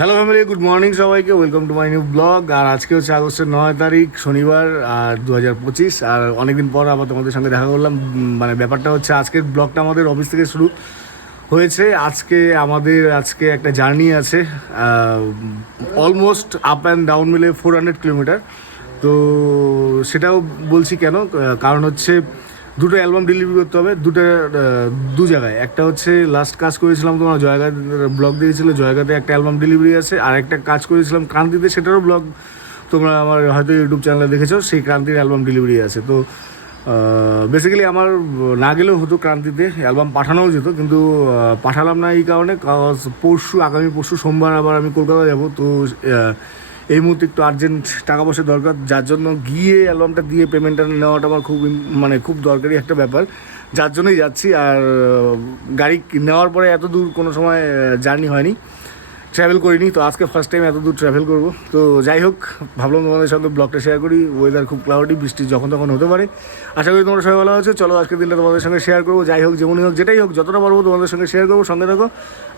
Hello family, good morning সবাইকে। Welcome to my new blog. আর আজকে হচ্ছে আগস্টের 9 তারিখ, শনিবার, আর 2025। আর অনেকদিন পর আবার তোমাদের সঙ্গে দেখা করলাম। মানে ব্যাপারটা হচ্ছে আজকের ব্লগটা আমাদের অফিস থেকে শুরু হয়েছে। আজকে একটা জার্নি আছে, অলমোস্ট আপ অ্যান্ড ডাউন মিলে 400 কিলোমিটার। তো সেটাও বলছি কেন, কারণ হচ্ছে দুটো অ্যালবাম ডেলিভারি করতে হবে, দু জায়গায়। একটা হচ্ছে লাস্ট কাজ করেছিলাম তোমার জয়গাঁ, ব্লগ দিয়েছিল জয়গাঁতে, একটা অ্যালবাম ডেলিভারি আছে। আর একটা কাজ করেছিলাম ক্রান্তিতে, সেটারও ব্লগ তোমরা আমার হয়তো ইউটিউব চ্যানেলে দেখেছো। সেই ক্রান্তির অ্যালবাম ডেলিভারি আছে। তো বেসিক্যালি আমার না গেলেও হতো, ক্রান্তিতে অ্যালবাম পাঠানোও যেত, কিন্তু পাঠালাম না এই কারণে, আগামী পরশু সোমবার আবার আমি কলকাতা যাব। তো এই মুহূর্তে একটু আর্জেন্ট টাকা পয়সা দরকার, যার জন্য গিয়ে অ্যালবামটা দিয়ে পেমেন্টটা নেওয়াটা আমার খুব দরকারি একটা ব্যাপার, যার জন্যই যাচ্ছি। আর গাড়ি নেওয়ার পরে এত দূর কোনো সময় জার্নি হয়নি, ট্রাভেল করিনি। তো আজকে ফার্স্ট টাইম এত দূর ট্রাভেল করব। তো যাই হোক, ভাবলাম তোমাদের সঙ্গে ব্লগটা শেয়ার করি। ওয়েদার খুব ক্লাউডি, বৃষ্টি যখন তখন হতে পারে। আশা করি তোমরা সবাই ভালো আছো। চলো আজকের দিনটা তোমাদের সঙ্গে শেয়ার করবো। যাই হোক, যেমনই হোক, যেটাই হোক, যতটা পারবো তোমাদের সঙ্গে শেয়ার করবো। সঙ্গে থাকো,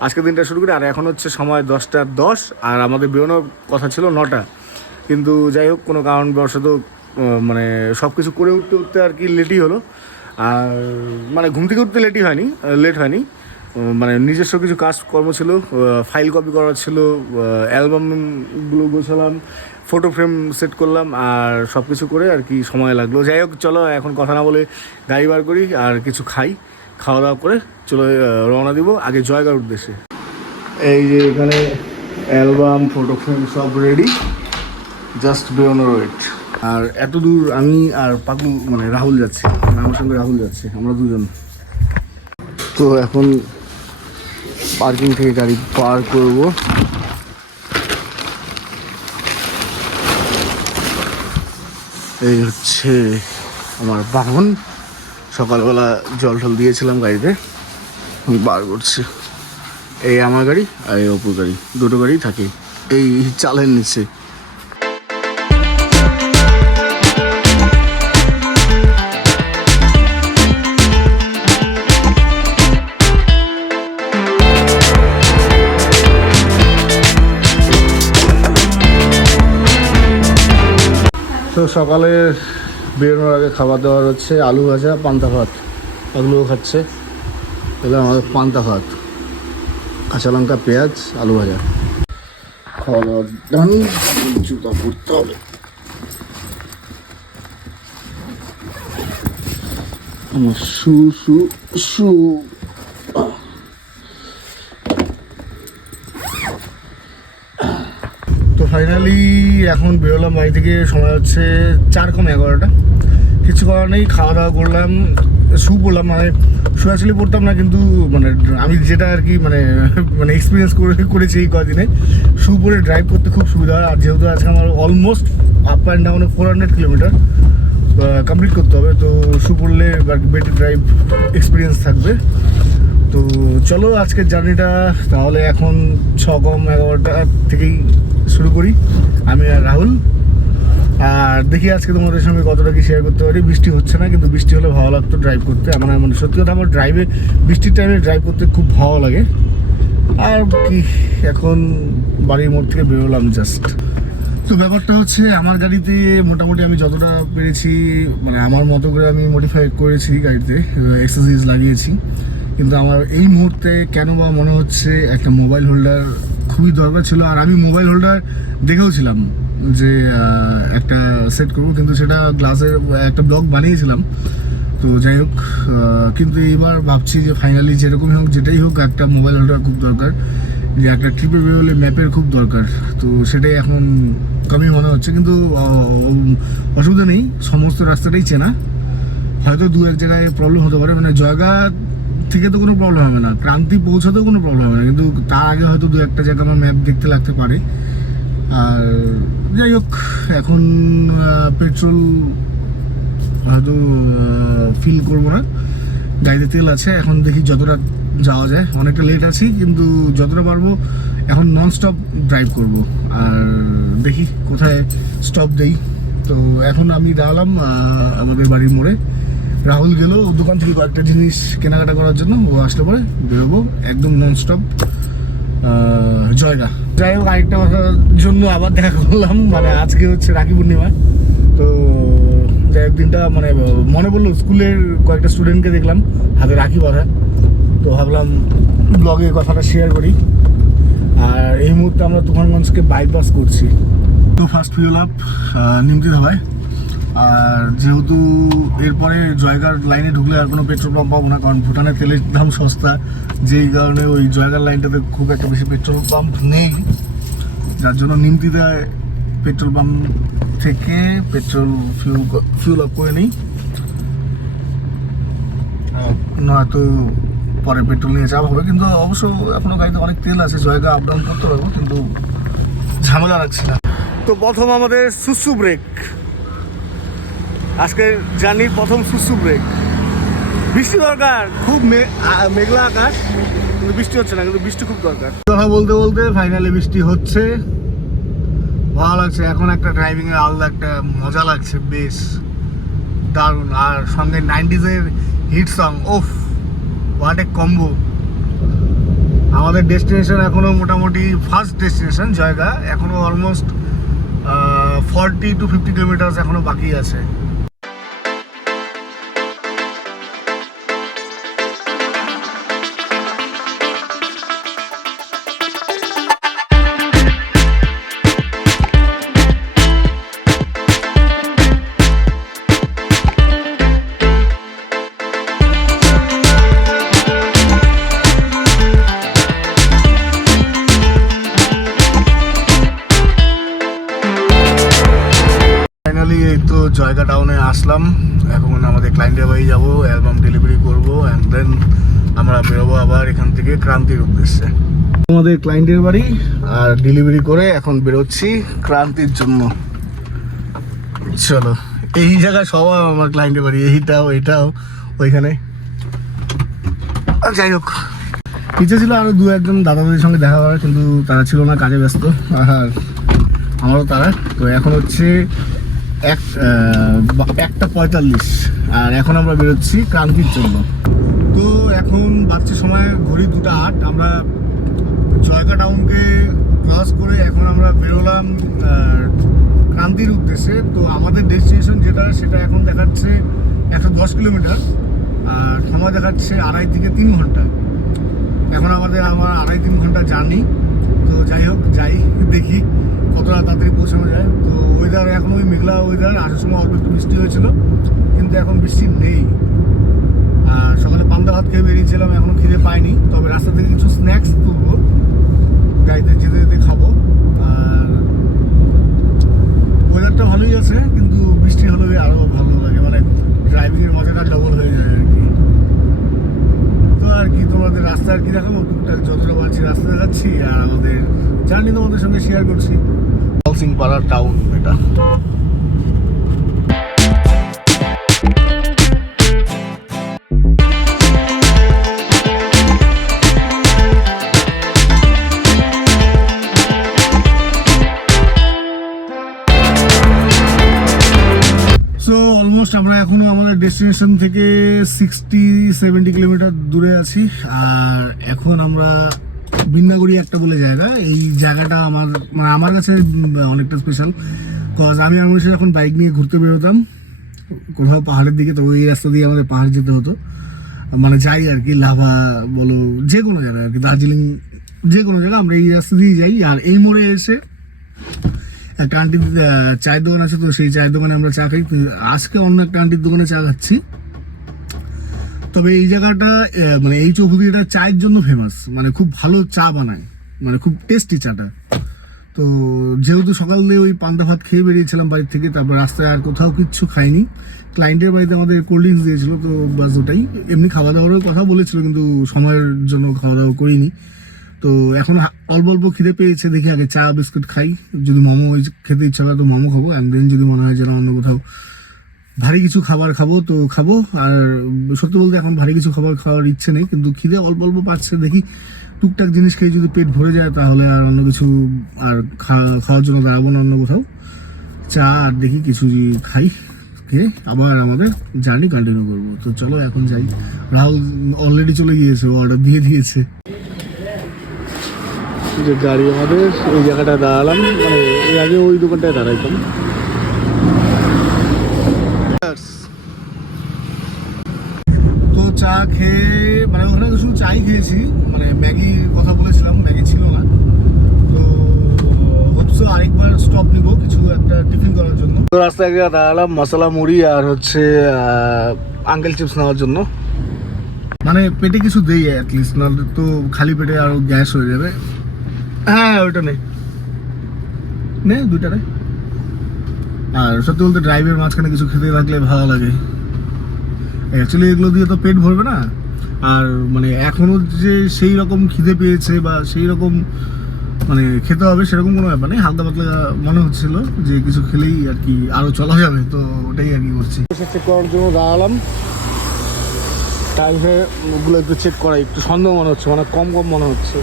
আজকের দিনটা শুরু করি। আর এখন হচ্ছে সময় 10টা 10, আর আমাদের বেরোনোর কথা ছিল 9টা। কিন্তু যাই হোক, কোনো কারণবশত মানে সব কিছু করে উঠতে আর কি লেটই হলো। আর মানে ঘুম থেকে উঠতে লেট হয়নি। মানে নিজস্ব কিছু কাজকর্ম ছিল, ফাইল কপি করার ছিল, অ্যালবামগুলো গোছালাম, ফটো ফ্রেম সেট করলাম, আর সব কিছু করে আর কি সময় লাগলো। যাই হোক, চলো এখন কথা না বলে গাড়ি বার করি আর কিছু খাওয়া দাওয়া করে চলো রওনা দিব আগে জয়গাঁর উদ্দেশ্যে। এই যে এখানে অ্যালবাম, ফটো ফ্রেম সব রেডি, জাস্ট বেরোনোর ওয়েট। আর এত দূর আমি আর পাকু, মানে রাহুল যাচ্ছে, আমার সঙ্গে রাহুল যাচ্ছে, আমরা দুজন। তো এখন পার্কিং থেকে গাড়ি পার করব। এই হচ্ছে আমার বাহন। সকালবেলা জল টল দিয়েছিলাম গাড়িতে, আমি বার করছি। এই আমার গাড়ি আর এই অপুর গাড়ি, দুটো গাড়ি থাকে এই চালের নিচে। তো সকালে বেরোনোর আগে খাবার দাবার হচ্ছে আলু ভাজা, পান্তা ভাত। এগুলোও খাচ্ছে, এগুলো আমাদের পান্তা ভাত, কাঁচা লঙ্কা, পেঁয়াজ, আলু ভাজা। খাওয়া দাওয়ার ডান, জুতা পরতে হবে। আমার শু তো ফাইনালি এখন বেরোলাম বাড়ি থেকে। সময় হচ্ছে 4:11। কিছু করার নেই, খাওয়া দাওয়া করলাম, পড়লাম। মানে শুয়াছুলি পড়তাম না, কিন্তু মানে আমি যেটা আর কি মানে এক্সপিরিয়েন্স করেছি এই কদিনে, পরে ড্রাইভ করতে খুব সুবিধা হয়। আর যেহেতু আজকে আমার অলমোস্ট আপ অ্যান্ড ডাউনে 400 কিলোমিটার কমপ্লিট করতে হবে, তো পড়লে বেটার ড্রাইভ এক্সপিরিয়েন্স থাকবে। তো চলো আজকের জার্নিটা তাহলে এখন 6:11 থেকেই শুরু করি, আমি আর রাহুল। আর দেখি আজকে তোমাদের সঙ্গে কতটা কি শেয়ার করতে পারি। বৃষ্টি হচ্ছে না, কিন্তু বৃষ্টি হলে ভালো লাগতো ড্রাইভ করতে। মানে সত্যি কথা, আমার বৃষ্টির টাইমে ড্রাইভ করতে খুব ভালো লাগে। আর কি, এখন বাড়ির মোড় থেকে বেরোলাম জাস্ট। তো ব্যাপারটা হচ্ছে, আমার গাড়িতে মোটামুটি আমি যতটা পেরেছি, মানে আমার মতো করে আমি মডিফাই করেছি গাড়িতে, এক্সারসাইজ লাগিয়েছি। কিন্তু আমার এই মুহূর্তে কেন বা মনে হচ্ছে একটা মোবাইল হোল্ডার খুবই দরকার ছিল। আর আমি মোবাইল হোল্ডার দেখেও ছিলাম যে একটা সেট করবো, কিন্তু সেটা গ্লাসের একটা ব্লগ বানিয়েছিলাম। তো যাই হোক, কিন্তু এবার ভাবছি যে ফাইনালি যেরকমই হোক, যেটাই হোক, একটা মোবাইল হোল্ডার খুব দরকার। যে একটা ট্রিপে বেরোলে ম্যাপের খুব দরকার। তো সেটাই এখন কমই মনে হচ্ছে, কিন্তু অসুবিধা নেই, সমস্ত রাস্তাটাই চেনা। হয়তো দু এক জায়গায় প্রবলেম হতে পারে, মানে জয়গাঁ থেকে তো কোনো প্রবলেম হবে না, ক্রান্তি পৌঁছাতেও কোনো প্রবলেম হবে না, কিন্তু তার আগে হয়তো দু একটা জায়গা আমার ম্যাপ দেখতে লাগতে পারে। আর যাই হোক, এখন পেট্রোল হয়তো ফিল করবো না, গাড়িতে তেল আছে। এখন দেখি যতটা যাওয়া যায়, অনেকটা লেট আছি, কিন্তু যতটা পারবো এখন নন স্টপ ড্রাইভ করব। আর দেখি কোথায় স্টপ দেই। তো এখন আমি দাঁড়ালাম আমাদের বাড়ির মোড়ে। রাহুল গেল ওর দোকান থেকে কয়েকটা জিনিস কেনাকাটা করার জন্য, ও আসলে পরে বেরোবো একদম নন স্টপ। জয়গা। যাই হোক, আরেকটা কথার জন্য আবার দেখা করলাম, মানে আজকে হচ্ছে রাখি পূর্ণিমা। তো যাই হোক, দিনটা মানে মনে পড়লো, স্কুলের কয়েকটা স্টুডেন্টকে দেখলাম হাতে রাখি বাঁধা, তো ভাবলাম ব্লগে কথাটা শেয়ার করি। আর এই মুহূর্তে আমরা তুফানগঞ্জকে বাইপাস করছি। তো ফার্স্ট ফিউল আপ নিমতি ধাবায়। আর যেহেতু এরপরে জয়গার লাইনে ঢুকলে আর কোনো পেট্রোল পাম্প পাবো না, কারণ ভুটানের তেলের দাম সস্তা, যেই কারণে ওই জয়গার লাইনটাতে খুব একটা বেশি পেট্রোল পাম্প নেই, যার জন্য নিমতিতে পেট্রোল পাম্প থেকে পেট্রোল ফিউল আপ করে নিই, নয়তো পরে পেট্রোল নিয়ে যাওয়া হবে। কিন্তু অবশ্য এখনও গাড়িতে অনেক তেল আছে, জয়গা আপ ডাউন করতে পারবো, কিন্তু ঝামেলা রাখছি না। তো প্রথম আমাদের সুসু ব্রেক, আজকের জার্নির প্রথম সুসু ব্রেক। বৃষ্টি দরকার, খুব মেঘলা আকাশ, কিন্তু বৃষ্টি হচ্ছে না, কিন্তু বৃষ্টি খুব দরকার। কথা বলতে বলতে ফাইনালি বৃষ্টি হচ্ছে, ভালো লাগছে। এখন একটা ড্রাইভিং এর আলাদা একটা মজা লাগছে, বেশ দারুণ। আর সঙ্গে 90s এর হিট সং, ওফ হোয়াট এ কম্বো। আমাদের ডেস্টিনেশন এখনো মোটামুটি ফার্স্ট ডেস্টিনেশন জয়গা, এখনো অলমোস্ট 40 to 50 কিলোমিটার এখনো বাকি আছে। এই তো জয়গা টাউনে আসলাম, এখন আমাদের ক্লায়েন্টের বাড়ি যাবো, অ্যালবাম ডেলিভারি করবো, অ্যান্ড দেন আমরা বেরোবো আবার এখান থেকে ক্রান্তির উদ্দেশ্যে। আমাদের ক্লায়েন্টের বাড়ি আর ডেলিভারি করে এখন বেরোচ্ছি ক্রান্তির জন্য। চলো, এই জায়গায় সবাই আমার ক্লায়েন্টের বাড়ি, এইটাও এটাও ওইখানে। আর যাই হোক, ইচ্ছে ছিল আরও দু একজন দাদাদের সঙ্গে দেখা করার, কিন্তু তারা ছিল না, কাজে ব্যস্ত, আর আমারও তারা। তো এখন হচ্ছে 1:45 আর এখন আমরা বেরোচ্ছি ক্রান্তির জন্য। তো এখন বাচ্চা সময় ঘড়ি 2:08, আমরা জয়গা টাউনকে ক্রস করে এখন আমরা বেরোলাম ক্রান্তির উদ্দেশ্যে। তো আমাদের ডেস্টিনেশন যেটা, সেটা এখন দেখাচ্ছে 110 কিলোমিটার, আর সময় দেখাচ্ছে 2.5 থেকে 3 ঘন্টা। এখন আমার 2.5-3 ঘন্টা জার্নি। তো যাই হোক, যাই দেখি কতটা তাড়াতাড়ি পৌঁছানো যায়। তো ওয়েদার এখন ওই মেঘলা ওয়েদার, আসার সময় অল্প একটু বৃষ্টি হয়েছিল, কিন্তু এখন বৃষ্টি নেই। আর সকালে পান্তা ভাত খেয়ে বেরিয়েছিলাম, এখনও খিদে পাইনি, তবে রাস্তা থেকে কিছু স্ন্যাক্স তুলবো, গাড়িতে যেতে যেতে খাবো। আর ওয়েদারটা ভালোই আছে, কিন্তু বৃষ্টি হলে আরও ভালো লাগে, মানে ড্রাইভিংয়ের মজাটা ডবল হয়ে যায় আর কি। তো আর কি, তোমাদের রাস্তা আর কি দেখাবো, টুকটাক যতটা পারছি রাস্তা দেখাচ্ছি, আর আমাদের জার্নি তোমাদের সঙ্গে শেয়ার করছি। সিংপাড়া টাউন এটা। সো অলমোস্ট আমরা এখনো আমাদের ডেস্টিনেশন থেকে 60-70 কিলোমিটার দূরে আছি। আর এখন আমরা বিন্নাগুড়ি একটা বলে জায়গা, এই জায়গাটা আমার কাছে অনেকটা স্পেশাল, কজ আমি আর মনীষা যখন বাইক নিয়ে ঘুরতে বেরোতাম কোথাও পাহাড়ের দিকে, তো এই রাস্তা দিয়ে আমাদের পাহাড় যেতে হতো, মানে যাই আর কি, লাভা বলো, যে কোনো জায়গায় আর কি, দার্জিলিং যে কোনো জায়গা আমরা এই রাস্তা দিয়ে যাই। আর এই মোড়ে এসে একটা আন্টির চায়ের দোকান আছে, তো সেই চায়ের দোকানে আমরা চা খাই। আজকে অন্য একটা আন্টির দোকানে চা খাচ্ছি। তবে এই জায়গাটা মানে এই চৌধুরীটা চায়ের জন্য ফেমাস, মানে খুব ভালো চা বানায়, মানে খুব টেস্টি চাটা। তো যেহেতু সকাল দিয়ে ওই পান্তা ভাত খেয়ে বেরিয়েছিলাম বাড়ির থেকে, তারপর রাস্তায় আর কোথাও কিচ্ছু খাইনি। ক্লায়েন্টের বাড়িতে আমাদের কোল্ড ড্রিঙ্কস দিয়েছিল, তো বাস ওটাই। এমনি খাওয়া দাওয়ারও কথা বলেছিল, কিন্তু সময়ের জন্য খাওয়া দাওয়া করিনি। তো এখন অল্প অল্প খিদে পেয়েছে, দেখি আগে চা বিস্কুট খাই, যদি মোমো খেতে ইচ্ছা হয় তো মোমো খাবো, অ্যান্ড দেন যদি মনে হয় যেন অন্য কোথাও ভারী কিছু খাবার খাবো তো খাবো। আর সত্যি বলতে এখন ভারী কিছু খাবার খাওয়ার ইচ্ছে নেই, কিন্তু খিদে অল্প অল্প পাচ্ছে, দেখি টুকটাক জিনিস খেয়ে যদি পেট ভরে যায় তাহলে আর অন্য কিছু আর খাওয়ার জন্য দাঁড়াবো না অন্য কোথাও। চা আর দেখি কিছু খাই, খেয়ে আবার আমাদের জার্নি কন্টিনিউ করবো। তো চলো এখন যাই। রাহুল অলরেডি চলে গিয়েছে, অর্ডার দিয়ে দিয়েছে। যে গাড়ি আমাদের এই জায়গাটা দাঁড়ালাম, মানে এর আগে ওই দোকানটায় দাঁড়াইতাম। তো চা খেয়ে, মানে ওখানে তো শুধু চাই খেয়েছি, মানে ম্যাগি কথা বলেছিলাম, ম্যাগি ছিল না। তো হোপসো আরেকবার স্টপ নিব কিছু একটা টিফিন করার জন্য। তো রাস্তায় গিয়ে দাঁড়ালাম মশলা মুড়ি আর হচ্ছে আঙ্কেল চিপস নেওয়ার জন্য। মানে পেটে কিছু দেই অ্যাটলিস্ট, নাহলে তো খালি পেটে আরো গ্যাস হয়ে যাবে। হ্যাঁ ওইটা নেই, নে দুইটা নে। আর সত্যি বলতে ড্রাইভের মাঝখানে কিছু খেতে থাকলে ভালো লাগে। অ্যাকচুয়ালি এগুলো দিয়ে তো পেট ভরবে না, আর মানে এখনো যে সেই রকম খিদে পেয়েছে বা সেই রকম মানে খেতে হবে সেরকম কোনো ব্যাপার নেই। হালকা পাতলা মনে হচ্ছিল যে কিছু খেলেই আর কি আরো চলা যাবে, তো ওটাই আর কি করছি। চেক করার জন্য দাঁড়ালাম, টাইমে ওগুলো একটু চেক করা একটু সন্দেহ মনে হচ্ছে, মানে কম কম মনে হচ্ছে।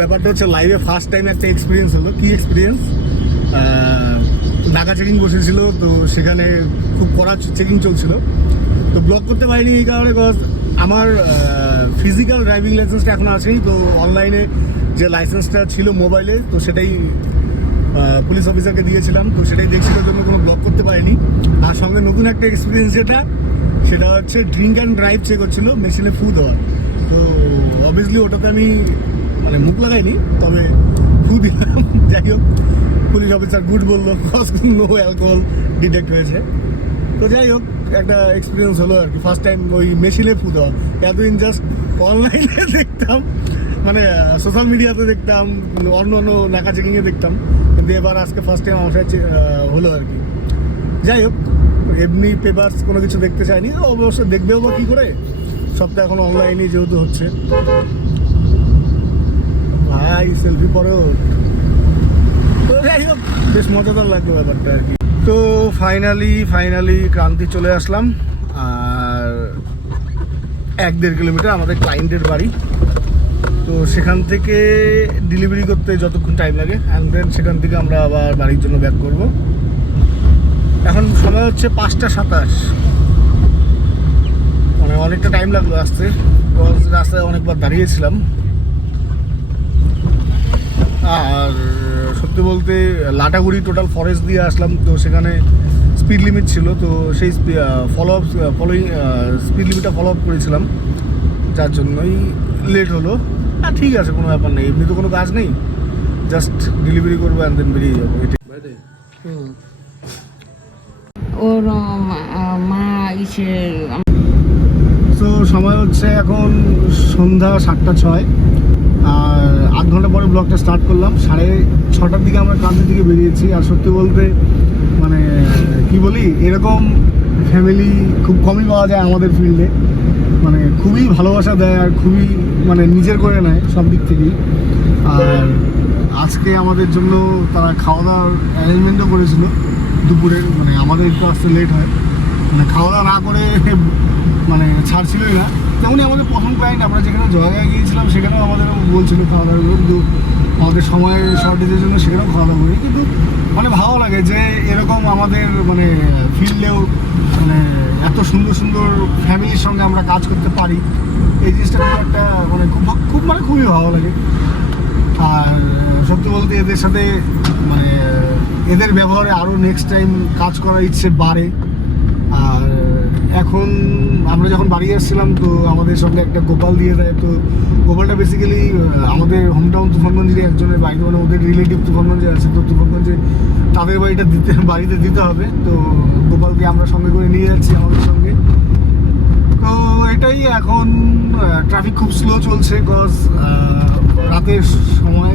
ব্যাপারটা হচ্ছে লাইভে ফার্স্ট টাইম একটা এক্সপিরিয়েন্স হলো। কি এক্সপিরিয়েন্স? নাকা চেকিং বসেছিল, তো সেখানে খুব কড়া চেকিং চলছিল। তো ব্লক করতে পারিনি এই কারণে, বিকজ আমার ফিজিক্যাল ড্রাইভিং লাইসেন্সটা এখন আসেনি। তো অনলাইনে যে লাইসেন্সটা ছিল মোবাইলে, তো সেটাই পুলিশ অফিসারকে দিয়েছিলাম, তো সেটাই দেখছিল জন্য কোনো ব্লক করতে পারিনি। আর সঙ্গে নতুন একটা এক্সপিরিয়েন্স সেটা হচ্ছে ড্রিঙ্ক অ্যান্ড ড্রাইভ চেক হচ্ছিলো মেশিনে ফু দেওয়ার। তো অবভিয়াসলি ওটাতে আমি মানে মুখ লাগাইনি, তবে ফু দিলাম। যাই হোক, পুলিশ অফিসার গুড বললো, নো অ্যালকোহল ডিটেক্ট হয়েছে। তো যাই হোক, একটা এক্সপিরিয়েন্স হলো আর কি, ফার্স্ট টাইম ওই মেশিনে ফু দেওয়া। এতদিন জাস্ট অনলাইনে দেখতাম, মানে সোশ্যাল মিডিয়াতে দেখতাম, অন্য অন্য নাকা চেকিংয়ে দেখতাম, কিন্তু এবার আজকে ফার্স্ট টাইম আমার সাথে হলো আর কি। যাই হোক, এমনি পেপারস কোনো কিছু দেখতে চাইনি, অবশ্যই দেখবেও বা কী করে, সবটা এখন অনলাইনে যেহেতু হচ্ছে। ভাই সেলফি পরেও, তো যাই হোক বেশ মজাদার লাগলো ব্যাপারটা আর কি। তো ফাইনালি ক্রান্তি চলে আসলাম। আর 1-1.5 কিলোমিটার আমাদের ক্লায়েন্টের বাড়ি। তো সেখান থেকে ডেলিভারি করতে যতক্ষণ টাইম লাগে, অ্যান্ড দেন সেখান থেকে আমরা আবার বাড়ির জন্য ব্যাক করব। এখন সময় হচ্ছে 5:27, মানে অনেকটা টাইম লাগলো আসতে, রাস্তায় অনেকবার দাঁড়িয়েছিলাম। আর সত্যি বলতে লাটাগুড়ি টোটাল ফরেস্ট দিয়ে আসলাম, তো সেখানে স্পিড লিমিট ছিল, তো সেই স্পিড লিমিটটা ফলো আপ করেছিলাম, যার জন্যই লেট হলো। আর ঠিক আছে, কোনো ব্যাপার নেই, এমনি তো কোনো কাজ নেই, জাস্ট ডেলিভারি করবো অ্যান্ড দেন বেরিয়ে যাবো, এটাই। ওর মা ইসে। তো সময় হচ্ছে এখন সন্ধ্যা 7:06, আর 8 ঘন্টা পরে ব্লগটা স্টার্ট করলাম। 6:30টার দিকে আমরা ক্রান্তির দিকে বেরিয়েছি। আর সত্যি বলতে মানে কি বলি, এরকম ফ্যামিলি খুব কমই পাওয়া যায় আমাদের ফিল্ডে, মানে খুবই ভালোবাসা দেয় আর খুবই মানে নিজের করে নেয় সব দিক থেকেই। আর আজকে আমাদের জন্য তারা খাওয়া দাওয়ার অ্যারেঞ্জমেন্টও করেছিল দুপুরের, মানে আমাদের একটু আসতে লেট হয়, মানে খাওয়া দাওয়া না করে মানে ছাড়ছিলই না। তেমনই আমাদের প্রথম ক্লায়েন্ট, আমরা যেখানে জায়গায় গিয়েছিলাম সেখানেও আমাদের বলছিল খাওয়া দাওয়া করে, কিন্তু আমাদের সময়ের শর্টেজের জন্য সেখানেও খাওয়া দাওয়া করি। কিন্তু মানে ভালো লাগে যে এরকম আমাদের মানে ফিল্ডেও মানে এত সুন্দর সুন্দর ফ্যামিলির সঙ্গে আমরা কাজ করতে পারি, এই জিনিসটা খুব একটা মানে খুবই ভালো লাগে। আর সত্যি বলতে এদের সাথে মানে এদের ব্যবহারে আরও নেক্সট টাইম কাজ করার ইচ্ছে বাড়ে। আর এখন আমরা যখন বাড়ি আসছিলাম, তো আমাদের সঙ্গে একটা গোপাল দিয়ে দেয়। তো গোপালটা বেসিক্যালি আমাদের হোমটাউন তুফানগঞ্জেরই একজনের বাড়িতে, মানে ওদের রিলেটিভ তুফানগঞ্জে আছে, তো তুফানগঞ্জে তাদের বাড়িতে দিতে হবে। তো গোপালকে আমরা সঙ্গে করে নিয়ে যাচ্ছি আমাদের সঙ্গে। তো এটাই, এখন ট্রাফিক খুব স্লো চলছে, বিকজ রাতের সময়।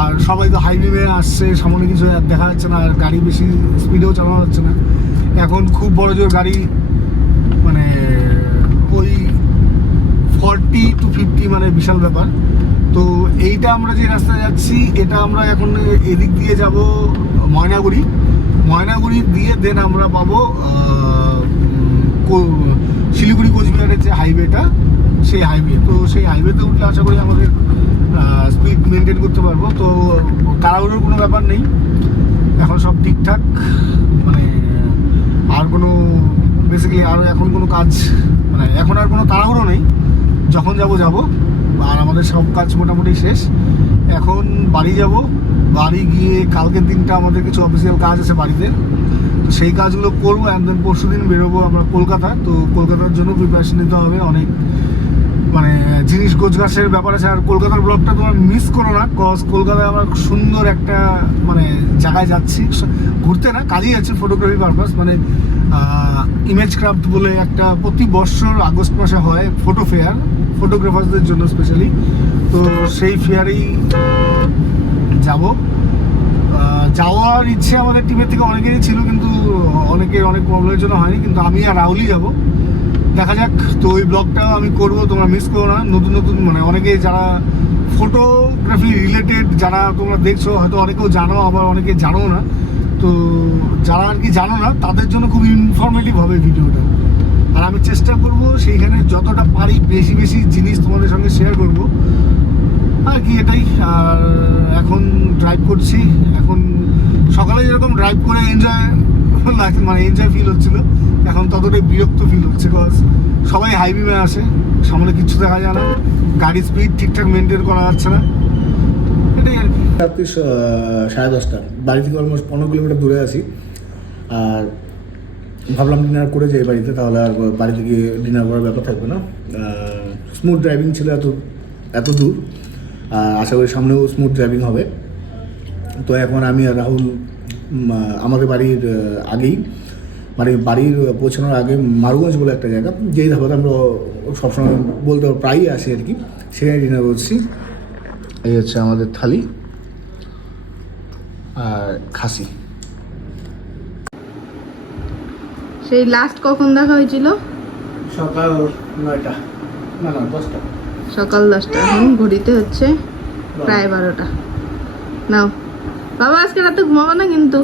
আর সবাই তো হাই বিমে আসছে, সামনে কিছু আর দেখা যাচ্ছে না, আর গাড়ি বেশি স্পিডেও চালানো যাচ্ছে না। এখন খুব বড় জোর গাড়ি মানে ওই 40 to 50 মানে বিশাল ব্যাপার। তো এইটা আমরা যে রাস্তায় যাচ্ছি, এটা আমরা এখন এদিক দিয়ে যাব ময়নাগুড়ি, ময়নাগুড়ি দিয়ে দেন আমরা পাবো শিলিগুড়ি কোচবিহারের যে হাইওয়েটা, সেই হাইওয়ে। তো সেই হাইওয়েতে উঠলে আশা করি আমাদের স্পিড মেনটেন করতে পারবো। তো তাড়াহুড়োর কোনো ব্যাপার নেই, এখন সব ঠিকঠাক, মানে আর কোনো বেসিক্যালি আর এখন কোনো কাজ মানে এখন আর কোনো তাড়াহুড়ো নেই, যখন যাব। আর আমাদের সব কাজ মোটামুটি শেষ। এখন বাড়ি যাব, বাড়ি গিয়ে কালকের দিনটা আমাদের কিছু অফিসিয়াল কাজ আছে বাড়িতে, তো সেই কাজগুলো করবো। অ্যান্ড দেন পরশু দিন বেরোবো আমরা কলকাতা। তো কলকাতার জন্য প্রিপারেশন নিতে হবে, অনেক মানে জিনিস গোছগাছের ব্যাপার আছে। আর কলকাতার ব্লগটা তোমার মিস করো না, কজ কলকাতায় আমরা সুন্দর একটা মানে জায়গায় যাচ্ছি, ঘুরতে না, কাজেই যাচ্ছি, ফটোগ্রাফি পারপাস। মানে ইমেজ ক্রাফট বলে একটা প্রতি বছর আগস্ট মাসে হয় ফটো ফেয়ার, ফটোগ্রাফারদের জন্য স্পেশালি। তো সেই ফেয়ারেই যাব। যাওয়ার ইচ্ছে আমাদের টিমের থেকে অনেকেরই ছিল, কিন্তু অনেকের অনেক প্রবলেমের জন্য হয়নি, কিন্তু আমি আর রাহুলই যাব। দেখা যাক। তো ওই ব্লগটাও আমি করবো, তোমরা মিস করো না। নতুন নতুন মানে অনেকে যারা ফটোগ্রাফি রিলেটেড যারা তোমরা দেখছো, হয়তো অনেকেও জানো, আবার অনেকে জানো না। তো যারা আর কি জানো না তাদের জন্য খুব ইনফরমেটিভ হবে ভিডিওটা। আর আমি চেষ্টা করব সেইখানে যতটা পারি বেশি বেশি জিনিস তোমাদের সঙ্গে শেয়ার করব আর কি, এটাই। আর এখন ড্রাইভ করছি, এখন সকালে যেরকম ড্রাইভ করে এনজয় মানে এনজয় ফিল হচ্ছিল, এখন ততটাই বিরক্ত ফিল হচ্ছে, বিকজ সবাই হাইওয়ে আসে, সামনে কিচ্ছু দেখা যায় না, গাড়ির স্পিড ঠিকঠাক মেনটেন করা যাচ্ছে না, এটাই আর কি। রাত্রি 10:30, বাড়ি থেকে অলমোস্ট 15 কিলোমিটার দূরে আছি। আর ভাবলাম ডিনার করে যাই বাড়িতে, তাহলে আর বাড়ি থেকে ডিনার করার ব্যাপার থাকবে না। স্মুথ ড্রাইভিং ছিল এত দূর, আশা করি সামনেও স্মুথ ড্রাইভিং হবে। তো এখন আমি আর রাহুল আমাদের বাড়ির আগেই, মানে বাড়ির পৌঁছানোর আগে মারুগঞ্জ বলে একটা জায়গা, যেই ধাবাতে আমরা সবসময় বলতে প্রায়ই আসি আর কি, সেখানে ডিনার করছি। এই হচ্ছে আমাদের থালি আর খাসি। সেই লাস্ট কখন দেখা হয়েছিল? সকাল 9টা, না 10টা, সকাল 10টা। এখন ঘড়িতে হচ্ছে প্রায় 12টা। নাও বাবা, আজকে রাতে ঘুমাবো না কিন্তু,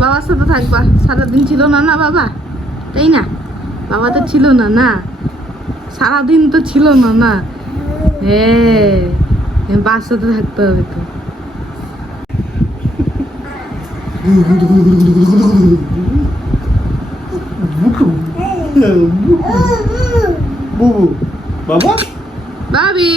বাবার সাথে থাকবা। সারাদিন ছিল না না বাবা, তাই না? বাবা তো ছিল না না, সারাদিন তো ছিল না না। হ্যাঁ, বাবার সাথে থাকতে হবে তো। বাবা বাবি